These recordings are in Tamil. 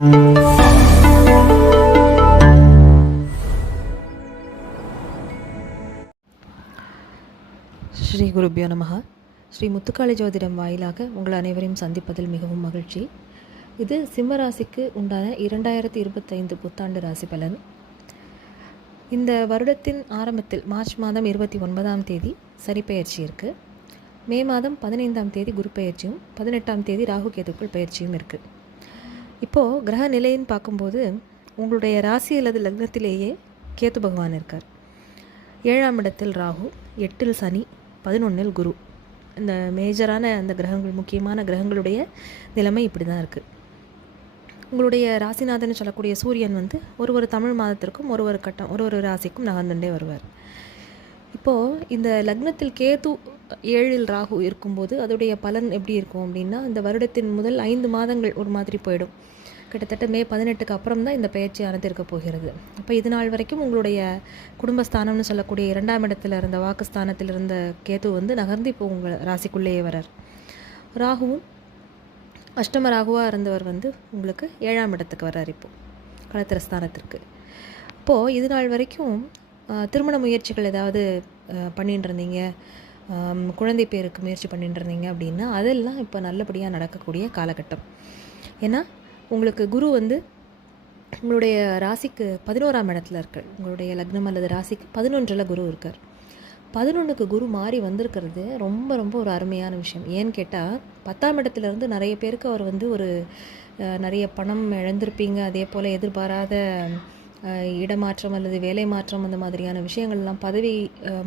ஸ்ரீ குருபியோ நமக ஸ்ரீ முத்துக்காளி ஜோதிடம் வாயிலாக உங்கள் அனைவரையும் சந்திப்பதில் மிகவும் மகிழ்ச்சி. இது சிம்ம ராசிக்கு உண்டான இரண்டாயிரத்தி இருபத்தைந்து புத்தாண்டு ராசி பலன். இந்த வருடத்தின் ஆரம்பத்தில் மார்ச் மாதம் இருபத்தி ஒன்பதாம் தேதி சனி பெயர்ச்சி இருக்குது மே மாதம் பதினைந்தாம் தேதி குரு பெயர்ச்சியும் பதினெட்டாம் தேதி ராகு கேதுக்குள் பயிற்சியும் இருக்குது இப்போது கிரக நிலைன்னு பார்க்கும்போது உங்களுடைய ராசி அல்லது லக்னத்திலேயே கேத்து பகவான் இருக்கார். ஏழாம் இடத்தில் ராகு எட்டில் சனி பதினொன்றில் குரு. இந்த மேஜரான அந்த கிரகங்கள் முக்கியமான கிரகங்களுடைய நிலைமை இப்படி தான் இருக்குது உங்களுடைய ராசிநாதன் சொல்லக்கூடிய சூரியன் வந்து ஒரு ஒரு தமிழ் மாதத்திற்கும் ஒரு ஒரு கட்டம் ஒரு ஒரு ராசிக்கும் நகர்ந்துட்டே வருவார். இப்போது இந்த லக்னத்தில் கேத்து ஏழில் ராகு இருக்கும்போது அதோடைய பலன் எப்படி இருக்கும் அப்படின்னா இந்த வருடத்தின் முதல் ஐந்து மாதங்கள் ஒரு மாதிரி போயிடும். கிட்டத்தட்ட மே பதினெட்டுக்கு அப்புறம் தான் இந்த பயிற்சியானது இருக்க போகிறது. அப்போ இது நாள் வரைக்கும் உங்களுடைய குடும்பஸ்தானம்னு சொல்லக்கூடிய இரண்டாம் இடத்துல இருந்த வாக்குஸ்தானத்தில் இருந்த கேது வந்து நகர்ந்து இப்போ உங்கள் ராசிக்குள்ளேயே வரார். ராகுவும் அஷ்டம ராகுவாக இருந்தவர் வந்து உங்களுக்கு ஏழாம் இடத்துக்கு வர்றார் கலத்தர ஸ்தானத்திற்கு. இப்போது இது நாள் வரைக்கும் திருமண முயற்சிகள் ஏதாவது பண்ணிட்டு இருந்தீங்க? குழந்தை பேருக்கு முயற்சி பண்ணிட்டு இருந்தீங்க அப்படின்னா அதெல்லாம் இப்போ நல்லபடியாக நடக்கக்கூடிய காலகட்டம். ஏன்னா உங்களுக்கு குரு வந்து உங்களுடைய ராசிக்கு பதினோராம் இடத்துல இருக்கார். உங்களுடைய லக்னம் அல்லது ராசிக்கு பதினொன்றில் குரு இருக்கார். பதினொன்றுக்கு குரு மாறி வந்திருக்கிறது ரொம்ப ரொம்ப ஒரு அருமையான விஷயம். ஏன்னு கேட்டால் பத்தாம் இடத்துல இருந்து நிறைய பேருக்கு அவர் வந்து ஒரு நிறைய பணம் இழந்திருப்பீங்க. அதே போல் எதிர்பாராத இடமாற்றம் அல்லது வேலை மாற்றம் அந்த மாதிரியான விஷயங்கள்லாம் பதவி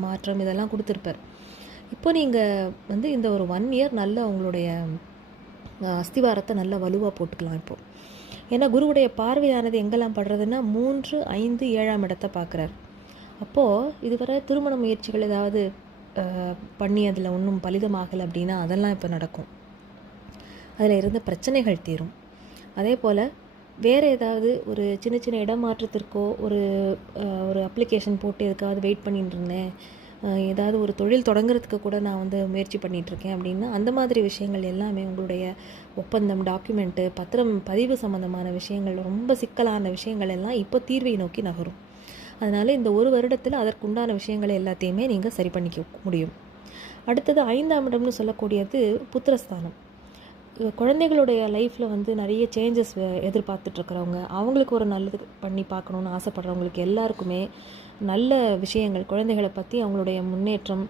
மாற்றம் இதெல்லாம் கொடுத்துருப்பார். இப்போ நீங்கள் வந்து இந்த ஒரு ஒன் இயர் நல்ல உங்களுடைய அஸ்திவாரத்தை நல்லா வலுவாக போட்டுக்கலாம் இப்போது ஏன்னா குருவுடைய பார்வையானது எங்கெல்லாம் படுறதுன்னா மூன்று ஐந்து ஏழாம் இடத்தை பார்க்குறாரு. அப்போது இதுவரை திருமண முயற்சிகள் ஏதாவது பண்ணி அதில் ஒன்றும் பலிதமாகலை அப்படின்னா அதெல்லாம் இப்போ நடக்கும். அதில் இருந்த பிரச்சனைகள் தீரும். அதே போல் வேறு ஏதாவது ஒரு சின்ன சின்ன இடமாற்றத்திற்கோ ஒரு ஒரு அப்ளிகேஷன் போட்டு எதுக்காவது வெயிட் பண்ணிட்டு இருந்தேன். ஏதாவது ஒரு தொழில் தொடங்குறதுக்கு கூட நான் வந்து முயற்சி பண்ணிகிட்ருக்கேன் இருக்கேன் அப்படின்னா அந்த மாதிரி விஷயங்கள் எல்லாமே உங்களுடைய ஒப்பந்தம் டாக்குமெண்ட்டு பத்திரம் பதிவு சம்மந்தமான விஷயங்கள் ரொம்ப சிக்கலான விஷயங்கள் எல்லாம் இப்போ தீர்வை நோக்கி நகரும். அதனால் இந்த ஒரு வருடத்தில் அதற்குண்டான விஷயங்களை எல்லாத்தையுமே நீங்கள் சரி பண்ணிக்க முடியும். அடுத்தது ஐந்தாம் இடம்னு சொல்லக்கூடியது புத்திரஸ்தானம். குழந்தைகளுடைய லைஃப்பில் வந்து நிறைய சேஞ்சஸ் எதிர்பார்த்துட்ருக்கிறவங்க அவங்களுக்கு ஒரு நல்லது பண்ணி பார்க்கணுன்னு ஆசைப்படுறவங்களுக்கு எல்லாருக்குமே நல்ல விஷயங்கள் குழந்தைகளை பற்றி அவங்களுடைய முன்னேற்றம்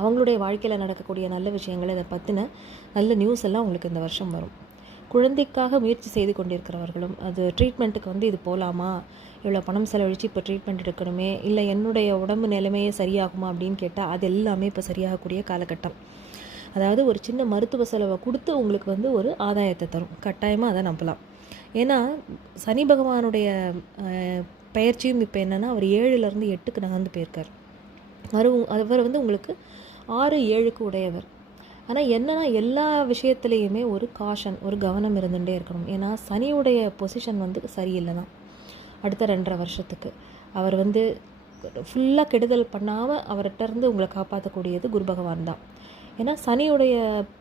அவங்களுடைய வாழ்க்கையில் நடக்கக்கூடிய நல்ல விஷயங்கள் இதை பற்றின நல்ல நியூஸ் எல்லாம் அவங்களுக்கு இந்த வருஷம் வரும். குழந்தைக்காக முயற்சி செய்து கொண்டிருக்கிறவர்களும் அது ட்ரீட்மெண்ட்டுக்கு வந்து இது போகலாமா இவ்வளோ பணம் செலவழித்து இப்போ ட்ரீட்மெண்ட் எடுக்கணுமே? இல்லை என்னுடைய உடம்பு நிலைமையே சரியாகுமா அப்படின்னு கேட்டால் அது எல்லாமே இப்போ சரியாகக்கூடிய காலகட்டம். அதாவது ஒரு சின்ன மருத்துவ செலவை கொடுத்து உங்களுக்கு வந்து ஒரு ஆதாயத்தை தரும். கட்டாயமாக அதை நம்பலாம். ஏன்னா சனி பகவானுடைய பயிற்சியும் பெயர்ச்சியும் இப்போ என்னென்னா அவர் ஏழுலேருந்து எட்டுக்கு நகர்ந்து போயிருக்கார். அவர் அவர் வந்து உங்களுக்கு ஆறு ஏழுக்கு உடையவர். ஆனால் என்னன்னா எல்லா விஷயத்துலேயுமே ஒரு காஷன் ஒரு கவனம் இருந்துகிட்டே இருக்கணும். ஏன்னா சனியுடைய பொசிஷன் வந்து சரியில்லை தான் அடுத்த ரெண்டரை வருஷத்துக்கு. அவர் வந்து ஃபுல்லாக கெடுதல் பண்ணாமல் அவர்கிட்ட இருந்து உங்களை காப்பாற்றக்கூடியது குரு பகவான் தான். ஏன்னா சனியுடைய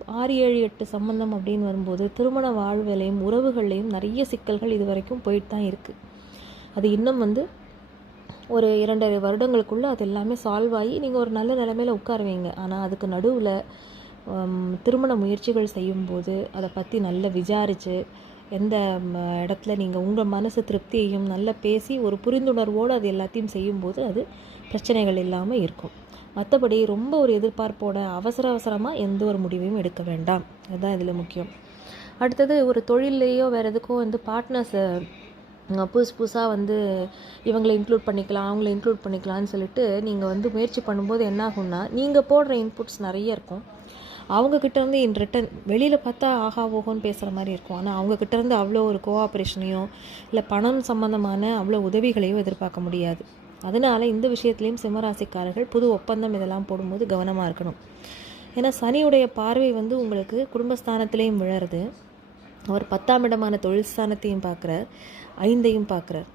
ஆறு ஏழு எட்டு சம்பந்தம் அப்படின்னு வரும்போது திருமண வாழ்விலையும் உறவுகள்லையும் நிறைய சிக்கல்கள் இது வரைக்கும் போயிட்டு தான் இருக்குது அது இன்னும் வந்து ஒரு இரண்டரை வருடங்களுக்குள்ளே அது எல்லாமே சால்வ் ஆகி நீங்கள் ஒரு நல்ல நிலைமையில் உட்காருவீங்க. ஆனால் அதுக்கு நடுவில் திருமண முயற்சிகள் செய்யும்போது அதை பற்றி நல்லா விசாரித்து எந்த இடத்துல நீங்கள் உங்கள் மனசு திருப்தியையும் நல்லா பேசி ஒரு புரிந்துணர்வோடு அது எல்லாத்தையும் செய்யும்போது அது பிரச்சனைகள் இல்லாமல் இருக்கும். மற்றபடி ரொம்ப ஒரு எதிர்பார்ப்போட அவசர அவசரமாக எந்த ஒரு முடிவையும் எடுக்க வேண்டாம். அதுதான் இதில் முக்கியம். அடுத்தது ஒரு தொழில்லையோ வேறு எதுக்கோ வந்து பார்ட்னர்ஸை புதுசு புதுசாக வந்து இவங்களை இன்க்ளூட் பண்ணிக்கலாம் அவங்கள இன்க்ளூட் பண்ணிக்கலாம்னு சொல்லிட்டு நீங்கள் வந்து முயற்சி பண்ணும்போது என்ன ஆகும்னா நீங்கள் போடுற இன்புட்ஸ் நிறைய இருக்கும். அவங்கக்கிட்ட இருந்து இன் ரிட்டன் வெளியில் பார்த்தா ஆஹா ஓஹோன்னு பேசுகிற மாதிரி இருக்கும். ஆனால் அவங்கக்கிட்ட இருந்து அவ்வளோ ஒரு கோஆப்ரேஷனையோ இல்லை பணம் சம்மந்தமான அவ்வளோ உதவிகளையோ எதிர்பார்க்க முடியாது. அதனால் இந்த விஷயத்துலேயும் சிம்மராசிக்காரர்கள் புது ஒப்பந்தம் இதெல்லாம் போடும்போது கவனமாக இருக்கணும். ஏன்னா சனியுடைய பார்வை வந்து உங்களுக்கு குடும்பஸ்தானத்திலையும் விழருது அவர் பத்தாம் இடமான தொழில் ஸ்தானத்தையும் பார்க்குறார் ஐந்தையும் பார்க்குறார்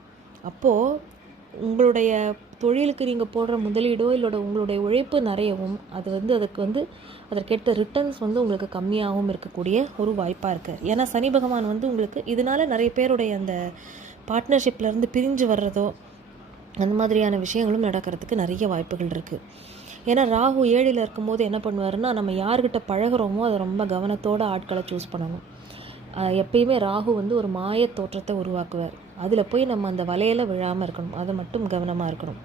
அப்போது உங்களுடைய தொழிலுக்கு நீங்கள் போடுற முதலீடோ இல்லோட உங்களுடைய உழைப்பு நிறையவும் அது வந்து அதுக்கு வந்து அதற்கேற்ற ரிட்டர்ன்ஸ் வந்து உங்களுக்கு கம்மியாகவும் இருக்கக்கூடிய ஒரு வாய்ப்பாக இருக்குது ஏன்னா சனி பகவான் வந்து உங்களுக்கு இதனால் நிறைய பேருடைய அந்த பார்ட்னர்ஷிப்லேருந்து பிரிஞ்சு வர்றதோ அந்த மாதிரியான விஷயங்களும் நடக்கிறதுக்கு நிறைய வாய்ப்புகள் இருக்குது ஏன்னா ராகு ஏழில் இருக்கும்போது என்ன பண்ணுவாருன்னா நம்ம யார்கிட்ட பழகுறோமோ அதை ரொம்ப கவனத்தோடு ஆட்களை சூஸ் பண்ணணும். எப்பயுமே ராகு வந்து ஒரு மாய தோற்றத்தை உருவாக்குவார். அதில் போய் நம்ம அந்த வலையில் விழாமல் இருக்கணும். அதை மட்டும் கவனமாக இருக்கணும்.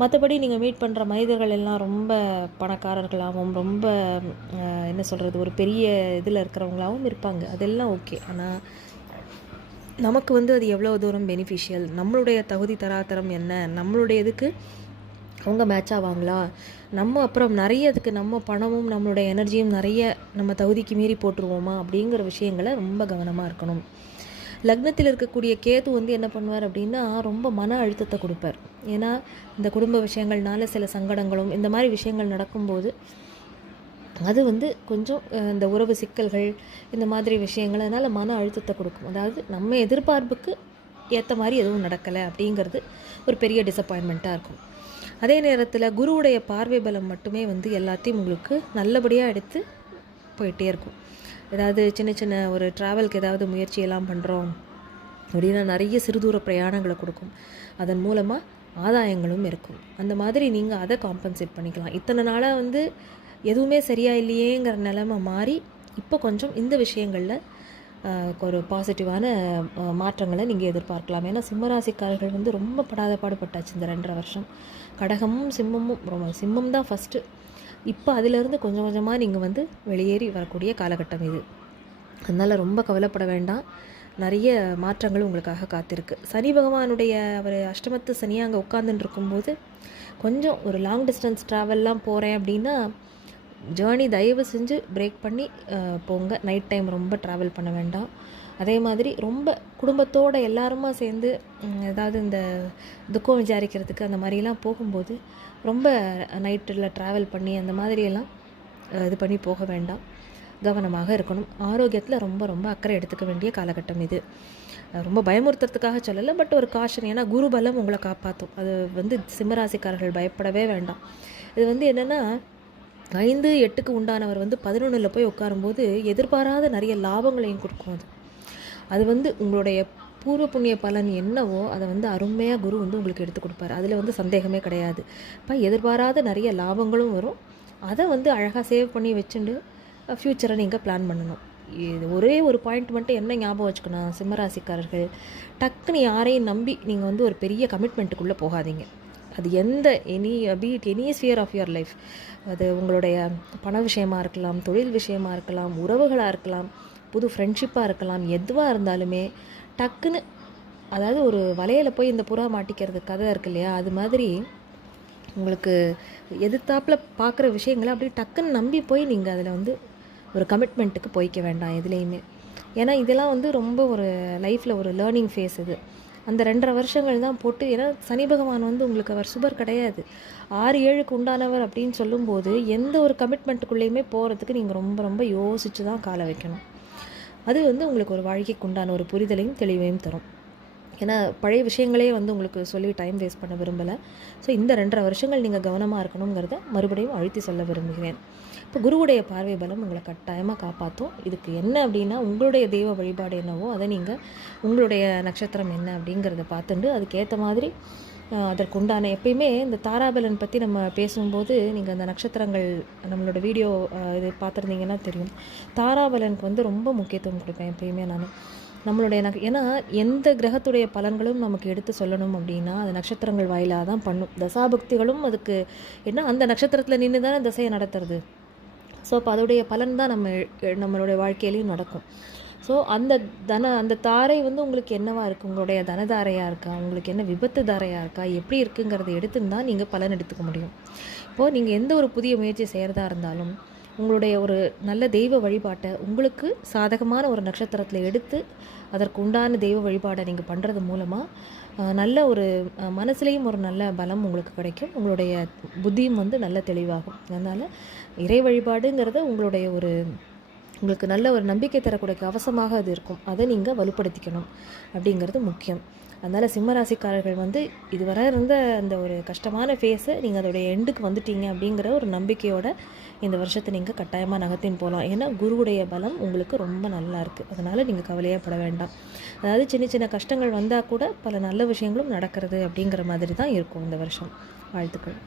மற்றபடி நீங்கள் மீட் பண்ணுற மனிதர்கள் எல்லாம் ரொம்ப பணக்காரர்களாகவும் ரொம்ப என்ன சொல்கிறது ஒரு பெரிய இதில் இருக்கிறவங்களாகவும் இருப்பாங்க. அதெல்லாம் ஓகே ஆனால் நமக்கு வந்து அது எவ்வளோ தூரம் பெனிஃபிஷியல் நம்மளுடைய தகுதி தராதரம் என்ன? நம்மளுடைய இதுக்கு அவங்க மேட்ச் ஆவாங்களா? நம்ம அப்புறம் நிறைய அதுக்கு நம்ம பணமும் நம்மளுடைய எனர்ஜியும் நிறைய நம்ம தகுதிக்கு மீறி போட்டுருவோமா? அப்படிங்கிற விஷயங்களை ரொம்ப கவனமாக இருக்கணும். லக்னத்தில் இருக்கக்கூடிய கேது வந்து என்ன பண்ணுவார் அப்படின்னா ரொம்ப மன அழுத்தத்தை கொடுப்பார். ஏன்னா இந்த குடும்ப விஷயங்கள்னால சில சங்கடங்களும் இந்த மாதிரி விஷயங்கள் நடக்கும்போது அது வந்து கொஞ்சம் இந்த உறவு சிக்கல்கள் இந்த மாதிரி விஷயங்கள் அதனால் மன அழுத்தத்தை கொடுக்கும். அதாவது நம்ம எதிர்பார்ப்புக்கு ஏற்ற மாதிரி எதுவும் நடக்கலை அப்படிங்கிறது ஒரு பெரிய டிசப்பாயின்மெண்ட்டாக இருக்கும். அதே நேரத்தில் குருவுடைய பார்வை பலம் மட்டுமே வந்து எல்லாத்தையும் உங்களுக்கு நல்லபடியாக எடுத்து போயிட்டே இருக்கும். ஏதாவது சின்ன சின்ன ஒரு ட்ராவல்க்கு ஏதாவது முயற்சியெல்லாம் பண்ணுறோம் அப்படின்னா நிறைய சிறுதூர பிரயாணங்களை கொடுக்கும். அதன் மூலமாக ஆதாயங்களும் இருக்கும். அந்த மாதிரி நீங்கள் அதை காம்பன்சேட் பண்ணிக்கலாம். இத்தனை நாளாக வந்து எதுவுமே சரியாக இல்லையேங்கிற நிலமை மாறி இப்போ கொஞ்சம் இந்த விஷயங்களில் ஒரு பாசிட்டிவான மாற்றங்களை நீங்கள் எதிர்பார்க்கலாம். ஏன்னா சிம்மராசிக்காரர்கள் வந்து ரொம்ப படாத பாடுபட்டாச்சு இந்த ரெண்டரை வருஷம். கடகமும் சிம்மமும் ரொம்ப சிம்மம் தான் ஃபஸ்ட்டு இப்போ அதிலிருந்து கொஞ்சம் கொஞ்சமாக நீங்கள் வந்து வெளியேறி வரக்கூடிய காலகட்டம் இது. அதனால் ரொம்ப கவலைப்பட வேண்டாம். நிறைய மாற்றங்கள் உங்களுக்காக காத்திருக்கு. சனி பகவானுடைய அவர் அஷ்டமத்து சனியாக அங்கே உட்காந்துட்டு இருக்கும்போது கொஞ்சம் ஒரு லாங் டிஸ்டன்ஸ் ட்ராவல்லாம் போகிறேன் அப்படின்னா ஜேர்னி தயவு செஞ்சு பிரேக் பண்ணி போங்க. நைட் டைம் ரொம்ப ட்ராவல் பண்ண வேண்டாம். அதே மாதிரி ரொம்ப குடும்பத்தோட எல்லாருமா சேர்ந்து ஏதாவது இந்த துக்கம் விசாரிக்கிறதுக்கு அந்த மாதிரிலாம் போகும்போது ரொம்ப நைட்டில் ட்ராவல் பண்ணி அந்த மாதிரியெல்லாம் இது பண்ணி போக வேண்டாம். கவனமாக இருக்கணும். ஆரோக்கியத்தில் ரொம்ப ரொம்ப அக்கறை எடுத்துக்க வேண்டிய காலகட்டம் இது. ரொம்ப பயமுறுத்துறதுக்காக சொல்லலை பட் ஒரு காஷன் ஏன்னா குருபலம் உங்களை காப்பாற்றும் அது வந்து சிம்மராசிக்காரர்கள் பயப்படவே வேண்டாம். இது வந்து என்னென்னா ஐந்து எட்டுக்கு உண்டானவர் வந்து பதினொன்றில் போய் உட்காரும்போது எதிர்பாராத நிறைய லாபங்களையும் கொடுக்கும் அது. அது வந்து உங்களுடைய பூர்வ புண்ணிய பலன் என்னவோ அதை வந்து அருமையாக குரு வந்து உங்களுக்கு எடுத்து கொடுப்பாரு. அதில் வந்து சந்தேகமே கிடையாது. இப்போ எதிர்பாராத நிறைய லாபங்களும் வரும். அதை வந்து அழகாக சேவ் பண்ணி வச்சுட்டு ஃப்யூச்சரை நீங்கள் பிளான் பண்ணணும். இது ஒரே ஒரு பாயிண்ட் மட்டும் என்ன ஞாபகம் வச்சுக்கணும்? சிம்மராசிக்காரர்கள் டக்குன்னு யாரையும் நம்பி நீங்கள் வந்து ஒரு பெரிய கமிட்மெண்ட்டுக்குள்ளே போகாதீங்க. அது எந்த any beat any sphere of your life அது உங்களுடைய பண விஷயமா இருக்கலாம் தொழில் விஷயமா இருக்கலாம் உறவுகளாக இருக்கலாம் புது ஃப்ரெண்ட்ஷிப்பாக இருக்கலாம் எதுவாக இருந்தாலுமே டக்குன்னு அதாவது ஒரு வலையில் போய் இந்த புறா மாட்டிக்கிறது கதை இருக்கு இல்லையா? அது மாதிரி உங்களுக்கு எதிர்த்தாப்பில் பார்க்குற விஷயங்களை அப்படியே டக்குன்னு நம்பி போய் நீங்கள் அதில் வந்து ஒரு கமிட்மெண்ட்டுக்கு போய்க்க வேண்டாம் எதுலேயுமே. ஏன்னா இதெல்லாம் வந்து ரொம்ப ஒரு லைஃப்பில் ஒரு லேர்னிங் ஃபேஸ் இது. அந்த ரெண்டரை வருஷங்கள் தான் போட்டு ஏன்னா சனி பகவான் வந்து உங்களுக்கு அவர் சுபர் கிடையாது. ஆறு ஏழுக்கு உண்டானவர் அப்படின்னு சொல்லும்போது எந்த ஒரு கமிட்மெண்ட்டுக்குள்ளேயுமே போகிறதுக்கு நீங்கள் ரொம்ப ரொம்ப யோசித்து தான் காலை வைக்கணும். அது வந்து உங்களுக்கு ஒரு வாழ்க்கைக்கு உண்டான ஒரு புரிதலையும் தெளிவையும் தரும். ஏன்னா பழைய விஷயங்களே வந்து உங்களுக்கு சொல்லி டைம் வேஸ்ட் பண்ண விரும்பலை. ஸோ இந்த ரெண்டரை வருஷங்கள் நீங்கள் கவனமாக இருக்கணுங்கிறத மறுபடியும் அழுத்தி சொல்ல விரும்புகிறேன். இப்போ குருவுடைய பார்வை பலம் உங்களை கட்டாயமாக காப்பாற்றும் இதுக்கு என்ன அப்படின்னா உங்களுடைய தெய்வ வழிபாடு என்னவோ அதை நீங்கள் உங்களுடைய நட்சத்திரம் என்ன அப்படிங்கிறத பார்த்துட்டு அதுக்கேற்ற மாதிரி அதற்குண்டான எப்பயுமே இந்த தாராபலன் பற்றி நம்ம பேசும்போது நீங்கள் அந்த நட்சத்திரங்கள் நம்மளோட வீடியோ இது பார்த்துருந்தீங்கன்னா தெரியும். தாராபலனுக்கு வந்து ரொம்ப முக்கியத்துவம் கொடுப்பேன் எப்பயுமே நான். நம்மளுடைய நக் ஏன்னா எந்த கிரகத்துடைய பலன்களும் நமக்கு எடுத்து சொல்லணும் அப்படின்னா அது நட்சத்திரங்கள் வாயிலாக தான் பண்ணும். தசாபக்திகளும் அதுக்கு என்ன அந்த நட்சத்திரத்தில் நின்று தானே தசையை நடத்துறது. ஸோ அப்போ அதோடைய பலன் தான் நம்ம நம்மளுடைய வாழ்க்கையிலையும் நடக்கும். ஸோ அந்த தன அந்த தாரை வந்து உங்களுக்கு என்னவாக இருக்குது உங்களுடைய தனதாரையாக இருக்கா? உங்களுக்கு என்ன விபத்து தாரையாக இருக்கா? எப்படி இருக்குங்கிறத எடுத்துன்னு தான் நீங்கள் பலன் எடுத்துக்க முடியும். இப்போது நீங்கள் எந்த ஒரு புதிய முயற்சி செய்கிறதா இருந்தாலும் உங்களுடைய ஒரு நல்ல தெய்வ வழிபாட்டை உங்களுக்கு சாதகமான ஒரு நட்சத்திரத்தில் எடுத்து அதற்கு உண்டான தெய்வ வழிபாடை நீங்கள் பண்ணுறது மூலமாக நல்ல ஒரு மனசுலேயும் ஒரு நல்ல பலம் உங்களுக்கு கிடைக்கும். உங்களுடைய புத்தியும் வந்து நல்ல தெளிவாகும். அதனால் இறை வழிபாடுங்கிறத உங்களுடைய ஒரு உங்களுக்கு நல்ல ஒரு நம்பிக்கை தரக்கூடிய கவசமாக அது இருக்கும். அதை நீங்கள் வலுப்படுத்திக்கணும் அப்படிங்கிறது முக்கியம். அதனால் சிம்மராசிக்காரர்கள் வந்து இதுவரை இருந்த அந்த ஒரு கஷ்டமான ஃபேஸை நீங்கள் அதோடைய எண்டுக்கு வந்துட்டீங்க அப்படிங்கிற ஒரு நம்பிக்கையோட இந்த வருஷத்தை நீங்கள் கட்டாயமாக நகர்த்தின்னு போகலாம் ஏன்னா குருவுடைய பலம் உங்களுக்கு ரொம்ப நல்லா இருக்குது அதனால் நீங்கள் கவலையே பட வேண்டாம். அதாவது சின்ன சின்ன கஷ்டங்கள் வந்தால் கூட பல நல்ல விஷயங்களும் நடக்கிறது அப்படிங்கிற மாதிரி தான் இருக்கும் இந்த வருஷம். வாழ்த்துக்கள்.